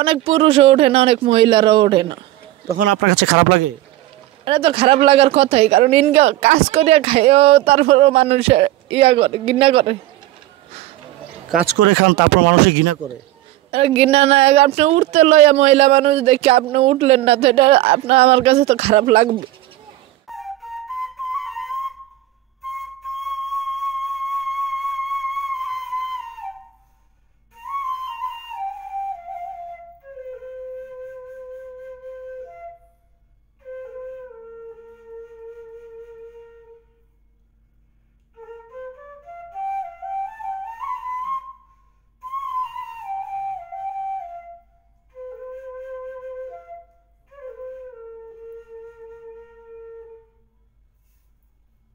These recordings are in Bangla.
অনেক পুরুষও ওঠে না, অনেক মহিলারাও ওঠে না। তখন আপনার কাছে খারাপ লাগে? এটা তো খারাপ লাগার কথাই, কারণ ইনকা কাজ করিয়া খাইও তারপরেও মানুষ করে ঘৃণা করে। কাজ করে খান তারপর মানুষে ঘৃণা করে? ঘৃণা না, আপনি উঠতে লইয়া মহিলা মানুষ দেখে আপনি উঠলেন না, তো এটা আপনার আমার কাছে তো খারাপ লাগবে।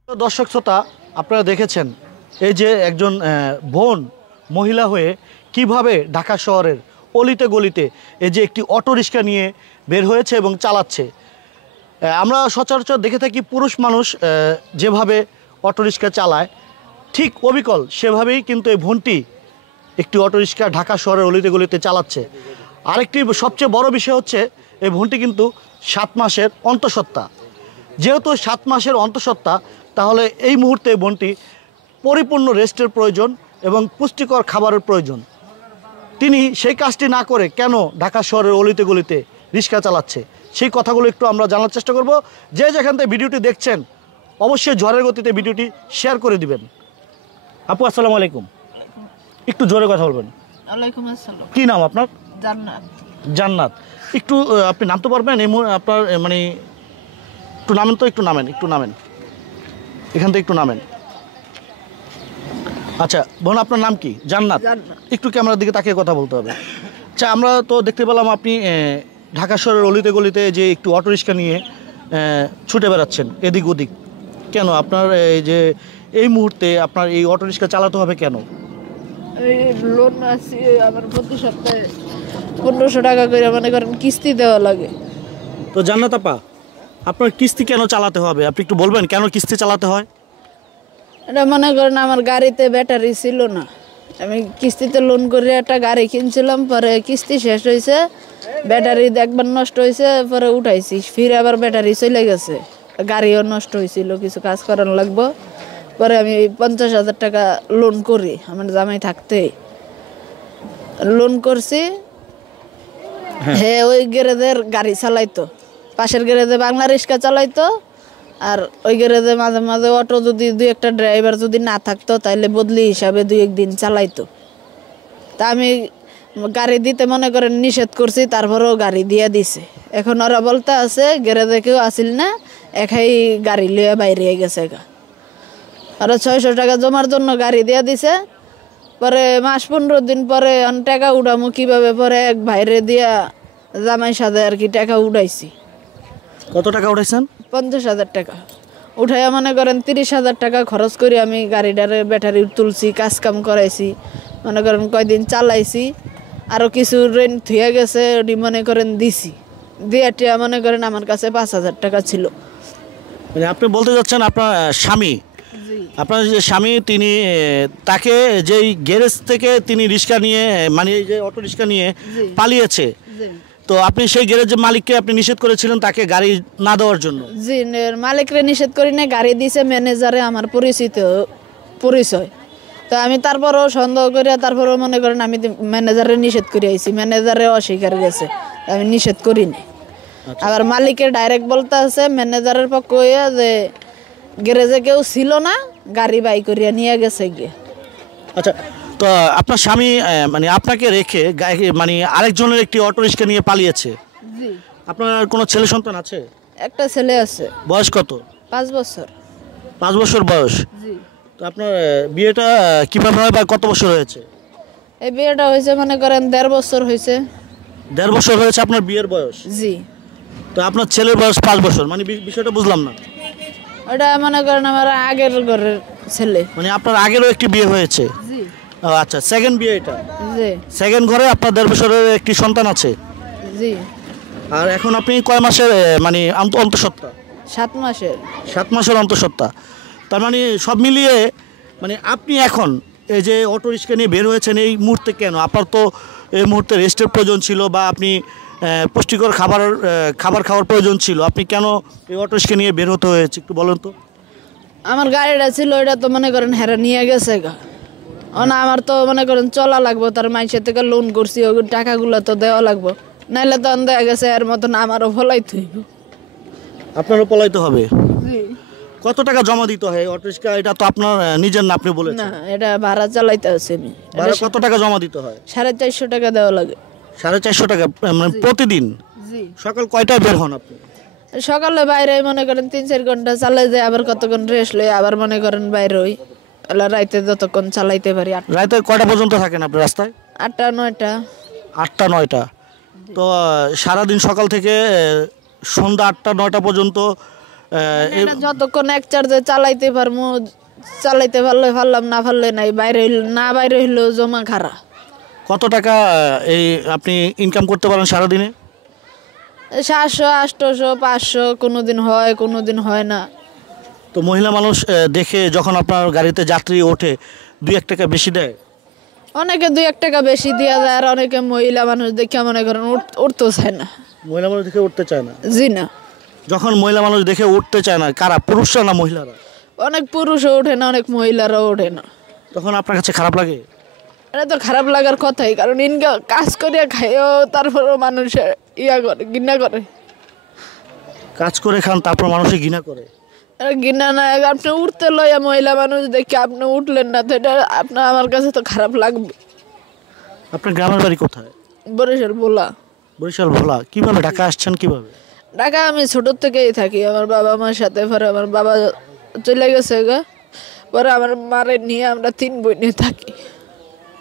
দর্শক শ্রোতা, আপনারা দেখেছেন এই যে একজন বোন মহিলা হয়ে কিভাবে ঢাকা শহরের অলিতে গলিতে এই যে একটি অটোরিক্সা নিয়ে বের হয়েছে এবং চালাচ্ছে। আমরা সচরাচর দেখে থাকি পুরুষ মানুষ যেভাবে অটোরিক্সা চালায় ঠিক অবিকল সেভাবেই কিন্তু এই বোনটি একটি অটোরিক্সা ঢাকা শহরের অলিতে গলিতে চালাচ্ছে। আরেকটি সবচেয়ে বড় বিষয় হচ্ছে এই বোনটি কিন্তু 7 মাসের অন্তঃসত্ত্বা। যেহেতু 7 মাসের অন্তঃসত্ত্বা, তাহলে এই মুহূর্তে বোনটি পরিপূর্ণ রেস্টের প্রয়োজন এবং পুষ্টিকর খাবারের প্রয়োজন। তিনি সেই কাজটি না করে কেন ঢাকা শহরের অলিতে গলিতে রিক্সা চালাচ্ছে, সেই কথাগুলো একটু আমরা জানার চেষ্টা করব। যে যেখান থেকে ভিডিওটি দেখছেন অবশ্যই ঝড়ের গতিতে ভিডিওটি শেয়ার করে দিবেন। আপু আসসালামু আলাইকুম, একটু জোরে কথা বলবেন। ওয়ালাইকুম আসসালাম। কি নাম আপনার? জান্নাত। জান্নাত। একটু আপনি নামতে পারবেন? এই আপনার মানে একটু নামেন তো, একটু নামেন এখান থেকে একটু নামেন। আচ্ছা বোন, আপনার নাম কি? জান্নাত। একটু ক্যামেরার দিকে তাকিয়ে কথা বলতে হবে। আচ্ছা, আমরা তো দেখতে পেলাম আপনি ঢাকা শহরের অলিতে গলিতে যে একটু অটোরিক্সা নিয়ে ছুটে বেড়াচ্ছেন এদিক ওদিক। কেন আপনার এই যে এই মুহূর্তে আপনার এই অটোরিক্সা চালাতে হবে কেন? লোন আছে আমার, প্রতি সপ্তাহে 1500 টাকা করে মনে করেন কিস্তি দেওয়া লাগে। তো জান্নাত আপা, আপনার কিস্তি কেন চালাতে হবে আপনি একটু বলবেন, কেন কিস্তি চালাতে হয়? এটা মনে করেন আমার গাড়িতে ব্যাটারি ছিল না, আমি কিস্তিতে লোন করে একটা গাড়ি কিনছিলাম, পরে কিস্তি শেষ হয়েছে, ব্যাটারি একবার নষ্ট হয়েছে, পরে উঠাইছি, ফিরে আবার ব্যাটারি চলে গেছে, গাড়িও নষ্ট হয়েছিল, কিছু কাজ করানো লাগবো। পরে আমি 50,000 টাকা লোন করি, আমার জামাই থাকতে লোন করছি। হ্যাঁ, ওই গ্যারেজের গাড়ি চালাইতো, পাশের গ্যারেজে বাংলা রিক্সা চালাইতো, আর ওই গ্যারেজে মাঝে মাঝে অটো যদি 2-1টা ড্রাইভার যদি না থাকতো তাহলে বদলি হিসাবে 2-1 দিন চালাইতো। তা আমি গাড়ি দিতে মনে করেন নিষেধ করছি, তারপরেও গাড়ি দিয়ে দিছে। এখন ওরা বলতে আছে গ্যারেজে কেউ আসিল না, একাই গাড়ি লিয়ে বাইরে গেছে গা। ওরা 600 টাকা জমার জন্য গাড়ি দিয়ে দিছে। পরে মাস 15 দিন পরে টাকা উঠামো কিভাবে, পরে এক ভাইরে দিয়া জামাই সাথে আর কি টাকা উঠাইছি। কত টাকা উঠাইছেন? 50,000 টাকা উঠাইয়া মনে করেন 30,000 টাকা খরচ করে আমি গাড়িটারে ব্যাটারি তুলছি, কাজ কাম করাইছি, মনে করেন কয়দিন চালাইছি, আরও কিছু রেন্ট থুয়ে গেছে, ওটি মনে করেন দিছি, দিয়ে মনে করেন আমার কাছে 5,000 টাকা ছিল। মানে আপনি বলতে যাচ্ছেন আপনার স্বামী, আপনার যে স্বামী তিনি তাকে যেই গ্যারেজ থেকে তিনি রিক্সা নিয়ে মানে এই যে অটো রিক্সা নিয়ে পালিয়েছে, তো আপনি সেই গ্যারেজের মালিককে আপনি নিষেধ করেছিলেন তাকে গাড়ি না দেওয়ার জন্য? জি, মালিকরে নিষেধ করি না, গাড়ি দিছে ম্যানেজারে, আমার পরিচয়। তো আমি তারপরও সন্দেহ করিয়া তারপরও মনে করেন আমি ম্যানেজারে নিষেধ করে আইছি, ম্যানেজারে অস্বীকার গেছে, আমি নিষেধ করি না। আবার মালিকের ডাইরেক্ট বলতে আছে ম্যানেজারের পক্ষ হইয়া যে গ্যারেজে কেউ ছিল না, গাড়ি বাই করিয়া নিয়ে গেছে গিয়ে। আচ্ছা, তো আপনার স্বামী মানে আপনাকে রেখে মানে আরেকজনের একটি অটো রিক্সা নিয়ে পালিয়েছে। জি। আপনার কোনো ছেলে সন্তান আছে? একটা ছেলে আছে। বয়স কত? 5 বছর। 5 বছর বয়স। জি। তো আপনার বিয়েটা কিভাবে হয় বা কত বছর হয়েছে? এই বিয়েটা হয়েছে মনে করেন 1.5 বছর হয়েছে। 1.5 বছর হয়েছে আপনার বিয়ের বয়স? জি। তো আপনার ছেলের বয়স 5 বছর, মানে বিষয়টা বুঝলাম না। ওটা মনে করেন আমার আগের ঘরের ছেলে। মানে আপনার আগেরও একটি বিয়ে হয়েছে? জি। ও আচ্ছা, সেকেন্ড বিয়ে এটা? জি। সেকেন্ড ঘরে আপনার 1.5 বছরের একটি সন্তান আছে? জি। আর এখন আপনি কয় মাসের মানে অন্তঃসত্ত্বা? 7 মাসের। 7 মাসের অন্তঃসত্ত্বা। তার মানে সব মিলিয়ে মানে আপনি এখন এই যে অটো রিক্সা নিয়ে বের হয়েছেন এই মুহূর্তে কেন? আপনার তো এই মুহূর্তে রেস্টের প্রয়োজন ছিল বা আপনি পুষ্টিকর খাবার খাওয়ার প্রয়োজন ছিল, আপনি কেন এই অটো রিক্সা নিয়ে বের হতে হয়েছে একটু বলেন তো? আমার গাড়িটা ছিল ওইটা তো মনে করেন হেরা নিয়ে গেছে গা। না আমার তো মনে করেন চলা লাগবো, তার মাইসের থেকে লোন করছি, ওই টাকাগুলো তো দেওয়া লাগবো, নাইলে তো দেখা গেছে এর মতন আমারও ফলাইতে হইব। আপনারও পলাইতে হবে? কত টাকা জমা দিতে হয় অটো রিক্সা? এটা তো আপনার নিজের না, আপনি বলেছেন। না, এটা ভাড়া চালাইতে আছে আমি। ভাড়া কত টাকা জমা দিতে হয়? 450 টাকা দেওয়া লাগে। 450 টাকা মানে প্রতিদিন? জি। সকাল কয়টায় বের হন আপনি? সকালে বাইরে মনে করেন 3-4 ঘন্টা চালাই যায়, আবার কতক্ষণ রেস্ট লই, আবার মনে করেন বাইরে হই, রাইতে যতক্ষণ চালাইতে পারি। রাতে কয়টা পর্যন্ত থাকেন আপনি রাস্তায়? 8টা-9টা। 8টা-9টা। তো সারাদিন সকাল থেকে সন্ধ্যা 8টা-9টা পর্যন্ত এটা যতক্ষণ এক চার্জে চালাইতে পারবো, চালাইতে পারলে পারলাম, না পারলে নাই। বাইরে হইলেও জমা খারা। কত টাকা এই আপনি ইনকাম করতে পারেন সারাদিনে? 700, 800, 500, কোনোদিন হয় কোনোদিন হয় না। তো মহিলা মানুষ দেখে যখন আপনার গাড়িতে যাত্রী ওঠে 2-1 টাকা বেশি দেয়? অনেকে 2-1 টাকা বেশি দেওয়া যায়, আর অনেকে মহিলা মানুষ দেখে মনে করেন উঠতেও চায় না। মহিলা মানুষ দেখে উঠতে চায় না? জি না। যখন মহিলা মানুষ দেখে উঠতে চায় না, কারা, পুরুষরা না মহিলারা? অনেক পুরুষও ওঠে না, অনেক মহিলারাও ওঠে না। তখন আপনার কাছে খারাপ লাগে? এটা তো খারাপ লাগার কথাই, কারণ কাজ করিয়া খাইও তারপরেও মানুষ করে, ঘৃণা করে। কাজ করে খান তারপর মানুষে ঘৃণা করে? ঘৃণা না, আপনি উঠতে লইয়া মহিলা মানুষ দেখে আপনি উঠলেন না, তো এটা আপনার আমার কাছে তো খারাপ লাগবে। আপনার গ্রামের বাড়ি কোথায়? বরিশাল ভোলা। বরিশাল ভোলা। কিভাবে ঢাকা আসছেন কিভাবে? ঢাকা আমি ছোট থেকেই থাকি, আমার বাবা মার সাথে। পরে আমার বাবা চলে গেছে গা, পরে আমার মারে নিয়ে আমরা 3 বোনে থাকি।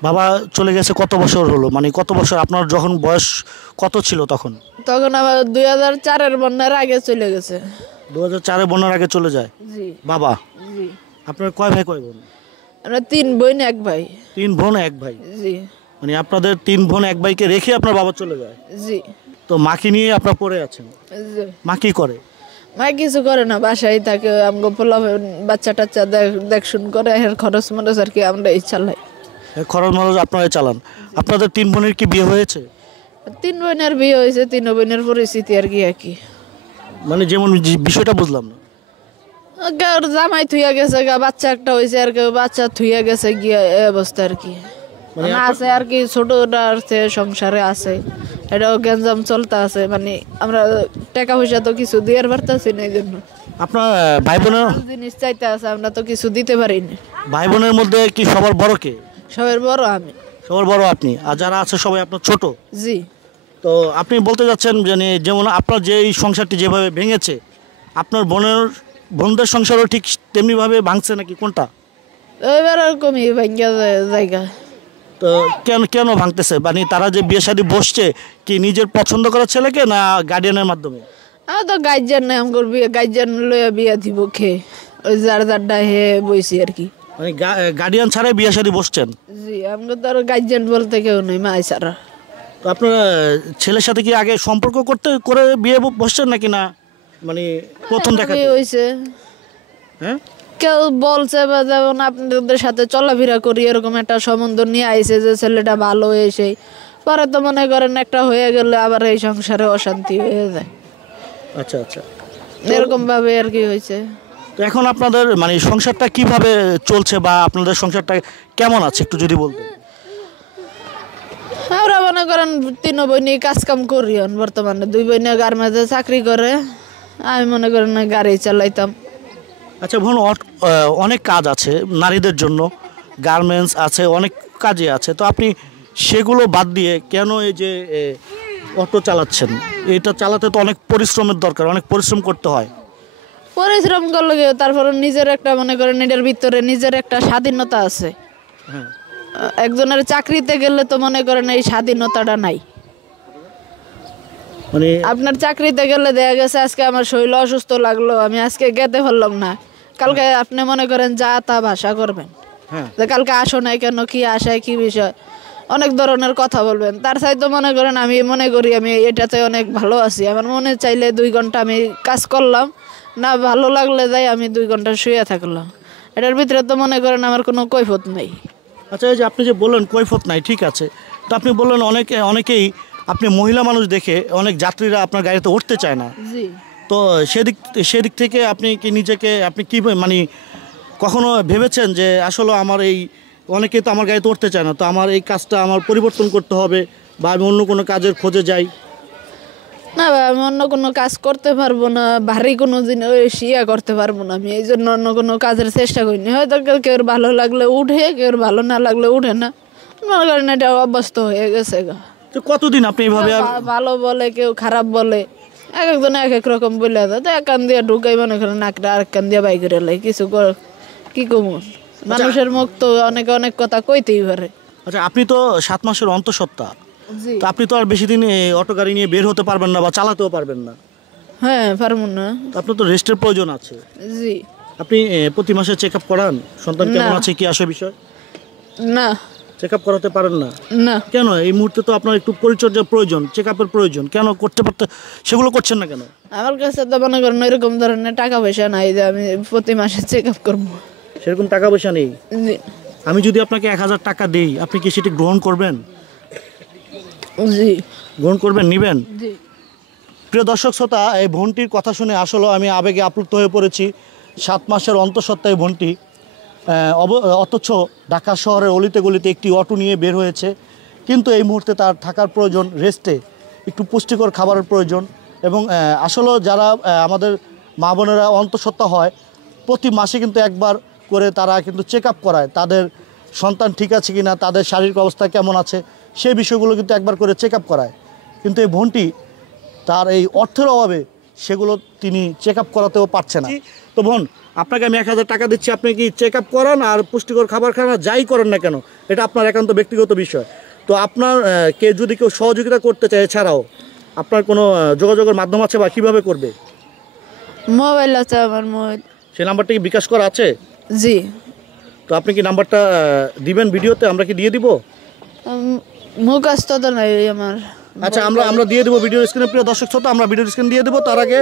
বাবা চলে গেছে কত বছর হলো, মানে কত বছর আপনার যখন বয়স কত ছিল তখন? তখন আমার 2004-এর বন্যার আগে চলে গেছে। 2004-এ বন্যার আগে চলে যায় জি। বাবা? জি। আপনার কয় ভাই কয় বোন? আমরা 3 বোন 1 ভাই। 3 বোন 1 ভাই? জি। মানে আপনাদের 3 বোন 1 ভাইকে রেখে আপনার বাবা চলে যায়? জি। তো মাকে নিয়ে আপনার পড়ে আছেন? জি। মা কি করে? মা কিছু করে না, বাসায় থাকে। আমগো পোলা বাচ্চা টাচ্চা দেখশুন করে, এর খরচ মরচ আর কি আমরা এই চালাই। খরচ মরচ আপনারাই চালান? আপনাদের 3 বোনের কি বিয়ে হয়েছে? 3 বোনের বিয়ে হয়েছে, 3 বোনের পরিস্থিতি আর কি। মানে যেমন বিষয়টা বুঝলাম না। কেউ জামাই থুইয়া গেছে গা, বাচ্চা একটা হয়েছে, আর কেউ বাচ্চা থুইয়া গেছে গিয়া, এই অবস্থা আর কি। মানে আছে আর কি, ছোটটা আছে, সংসারে আছে, এটাও গ্যাঞ্জাম চলতে আছে। মানে আমরা টাকা পয়সা তো কিছু দিয়ে পারতেছি না, এই জন্য। আপনার ভাই বোনের জিনিস চাইতে আছে, আমরা তো কিছু দিতে পারি না। ভাই বোনের মধ্যে কি সবার বড় কে? সবার বড় আমি। সবার বড় আপনি, আর যারা আছে সবাই আপনার ছোট? জি। তো আপনি বলতে যাচ্ছেন মানে যেমন আপনার যে এই সংসারটি যেভাবে ভেঙেছে, আপনার বোনদের সংসারও ঠিক তেমনিভাবে ভাঙছে নাকি, কোনটা? এবার এরকমই ভাঙ্গা জায়গা। তো কেন ভাঙতেছে? মানে তারা যে বিয়ে শাদী বসছে কি নিজের পছন্দ করা ছেলেকে না গার্ডিয়ানের মাধ্যমে? আমি তো গাইজান নাই, আমার বিয়ে গাইজান লইয়া বিয়া দিব খেয়ে, ওই যার হে বইছি আর কি। মানে গার্ডিয়ান ছাড়াই বিয়ে শাদী বসছেন? জি, আমাকে তো আর গাইজান বলতে কেউ নেই, মাই ছাড়া। তো আপনার ছেলের সাথে কি আগে সম্পর্ক করে বিয়ে বসছেন নাকি না মানে প্রথম দেখা হয়েছে? হ্যাঁ, কেউ বলছে বা যেমন আপনাদের সাথে চলাফেরা করি, এরকম একটা সম্বন্ধ নিয়ে আইছে যে ছেলেটা ভালো, এসে পরে তো মনে করেন একটা হয়ে গেলে আবার এই সংসারে অশান্তি হয়ে যায়। আচ্ছা আচ্ছা, এরকম ভাবে আর কি হয়েছে। তো এখন আপনাদের মানে সংসারটা কিভাবে চলছে বা আপনাদের সংসারটা কেমন আছে একটু যদি বলতেন? আমরা মনে করেন 3 বোনই কাজ কাম করি, বর্তমানে 2 বোনে গার্মেন্টসে চাকরি করে, আমি মনে করেন গাড়ি চালাইতাম। আচ্ছা বোন, অনেক কাজ আছে নারীদের জন্য, গার্মেন্টস আছে, অনেক কাজে আছে, তো আপনি সেগুলো বাদ দিয়ে কেন এই যে অটো চালাচ্ছেন? এটা চালাতে তো অনেক পরিশ্রমের দরকার, অনেক পরিশ্রম করতে হয়। পরিশ্রম করলে তারপরে নিজের একটা মনে করেন এটার ভিতরে নিজের একটা স্বাধীনতা আছে। হ্যাঁ, একজনের চাকরিতে গেলে তো মনে করেন এই স্বাধীনতাটা নাই। মানে আপনার চাকরিতে গেলে দেখা গেছে আজকে আমার শরীর অসুস্থ লাগলো, আমি আজকে যেতে পারলাম না, কালকে আপনি মনে করেন যা তা ভাষা করবেন, যে কালকে আসো নাই কেন, কি আশায় কি বিষয়, অনেক ধরনের কথা বলবেন। তার চাইতে মনে করেন আমি মনে করি আমি এটাতে অনেক ভালো আছি। আমার মনে চাইলে 2 ঘন্টা আমি কাজ করলাম, না ভালো লাগলে যাই আমি 2 ঘন্টা শুয়ে থাকলাম, এটার ভিতরে তো মনে করেন আমার কোনো কৈফত নেই। আচ্ছা, এই যে আপনি যে বললেন কৈফত নাই, ঠিক আছে, তো আপনি বললেন অনেকেই আপনি মহিলা মানুষ দেখে অনেক যাত্রীরা আপনার গাড়িতে উঠতে চায় না, জি তো সেদিক থেকে আপনি কি নিজেকে আপনি কি মানে কখনো ভেবেছেন যে আসলে আমার এই অনেকেই তো আমার গাড়িতে উঠতে চায় না, তো আমার এই কাজটা আমার পরিবর্তন করতে হবে বা আমি অন্য কোনো কাজের খোঁজে যাই? না ভাই, আমি অন্য কোনো কাজ করতে পারবো না, ভারী কোনো জিনিস করতে পারবো না, আমি এই জন্য অন্য কোনো কাজের চেষ্টা করিনি। হয়তো কেউ ভালো লাগলে উঠে, কেউ ভালো না লাগলে উঠে না, মনে করেন এটা অভ্যস্ত হয়ে গেছে গা। তো কতদিন আপনি এইভাবে ভালো বলে, কেউ খারাপ বলে, এক একজন এক এক রকম বলে দেয়, তো এক কান দিয়ে ঢুকাই মনে করেন নাকটা আরেক কান দিয়ে বাই করে লাই, কিছু কি কমন, মানুষের মুখ তো অনেকে অনেক কথা কইতেই পারে। আচ্ছা, আপনি তো 7 মাসের অন্তঃসত্ত্বা, জি তো আপনি তো আর বেশি দিন অটো গাড়ি নিয়ে বের হতে পারবেন না বা চালাতেও পারবেন না, হ্যাঁ পারবো না। তো আপনার তো রেস্টের প্রয়োজন আছে। জি আপনি প্রতি মাসে চেক আপ করান সন্তান কেমন না। আছে কি আসে বিষয়? না চেক আপ করাতে পারেন না না, কেন? এই মুহূর্তে তো আপনার একটু পরিচর্যার প্রয়োজন, চেক আপের প্রয়োজন, কেন সেগুলো করছেন না কেন? আমার কাছে তো মনে করেন এরকম ধরনের টাকা পয়সা নাই যে আমি প্রতি মাসে চেক আপ করবো। সেরকম টাকা পয়সা নেই। জি আমি যদি আপনাকে 1000 টাকা দিই, আপনি কি সেটি গ্রহণ করবেন? জি গ্রহণ করবেন, নিবেন? জি প্রিয় দর্শক শ্রোতা, এই বোনটির কথা শুনে আসলে আমি আবেগে আপ্লুত হয়ে পড়েছি। 7 মাসের অন্তঃসত্ত্বা এই বোনটি অথচ ঢাকা শহরের অলিতে গলিতে একটি অটো নিয়ে বের হয়েছে, কিন্তু এই মুহূর্তে তার থাকার প্রয়োজন, রেস্টে, একটু পুষ্টিকর খাবারের প্রয়োজন। এবং আসলে যারা আমাদের মা বোনেরা অন্তঃসত্ত্বা হয়, প্রতি মাসে কিন্তু একবার করে তারা কিন্তু চেক আপ করায়, তাদের সন্তান ঠিক আছে কি না, তাদের শারীরিক অবস্থা কেমন আছে, সেই বিষয়গুলো কিন্তু একবার করে চেক আপ করায়। কিন্তু এই বোনটি তার এই অর্থের অভাবে সেগুলো তিনি চেক আপ করাতেও পারছে না। তো বোন, আপনাকে আমি 1000 টাকা দিচ্ছি, আপনি কি চেক আপ করান আর পুষ্টিকর খাবার খান, আর যাই করেন না কেন, এটা আপনার একান্ত ব্যক্তিগত বিষয়। তো আপনার যদি কেউ সহযোগিতা করতে চায়, এছাড়াও আপনার কোনো যোগাযোগের মাধ্যম আছে বা কীভাবে করবে? মোবাইল আছে আমার মোবাইল। সেই নাম্বারটা কি বিকাশ করা আছে? জি তো আপনি কি নাম্বারটা দিবেন ভিডিওতে, আমরা কি দিয়ে দিব? মুখস্থ তো নাই আমার। আচ্ছা, আমরা দিয়ে দেবো ভিডিও স্ক্রিনে। প্রিয় দর্শক শ্রোতা, আমরা ভিডিও স্ক্রিন দিয়ে দেবো। তার আগে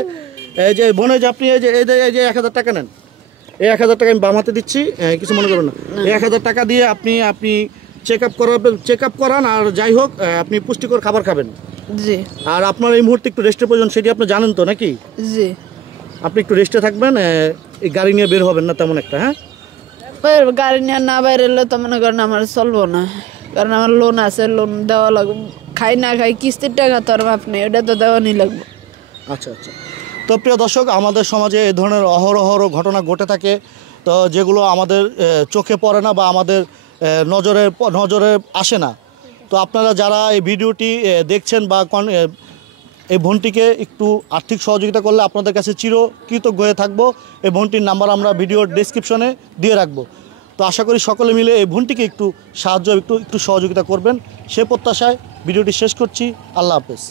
এই যে বোনে, যে আপনি এই যে 1000 টাকা নেন, এই 1000 টাকা আমি বাম হাতে দিচ্ছি, কিছু মনে করবেন না। এই 1000 টাকা দিয়ে আপনি চেক আপ করান, আর যাই হোক আপনি পুষ্টিকর খাবার খাবেন। জি আর আপনার এই মুহূর্তে একটু রেস্টের প্রয়োজন, সেটি আপনি জানেন তো নাকি? জি আপনি একটু রেস্টে থাকবেন, এই গাড়ি নিয়ে বের হবেন না তেমন একটা। হ্যাঁ, গাড়ি নিয়ে না বাইরে এলে তো মনে করেন আমার চলবো না, কারণ আমার লোন আছে, লোন দেওয়া লাগবে। খাই না খাই কিস্তির টাকা তো আর আপনি ওটা তো দেওয়ানি লাগবে। আচ্ছা আচ্ছা। তো প্রিয় দর্শক, আমাদের সমাজে এই ধরনের অহরহ ঘটনা ঘটে থাকে, তো যেগুলো আমাদের চোখে পড়ে না বা আমাদের নজরে আসে না। তো আপনারা যারা এই ভিডিওটি দেখছেন বা এই বোনটিকে একটু আর্থিক সহযোগিতা করলে আপনাদের কাছে চিরকৃতজ্ঞ হয়ে থাকবো। এই বোনটির নাম্বার আমরা ভিডিওর ডেসক্রিপশনে দিয়ে রাখবো। তো আশা করি সকলে মিলে এই বোনটিকে একটু সাহায্য, একটু সহযোগিতা করবেন, সে প্রত্যাশায় ভিডিওটি শেষ করছি। আল্লাহ হাফেজ।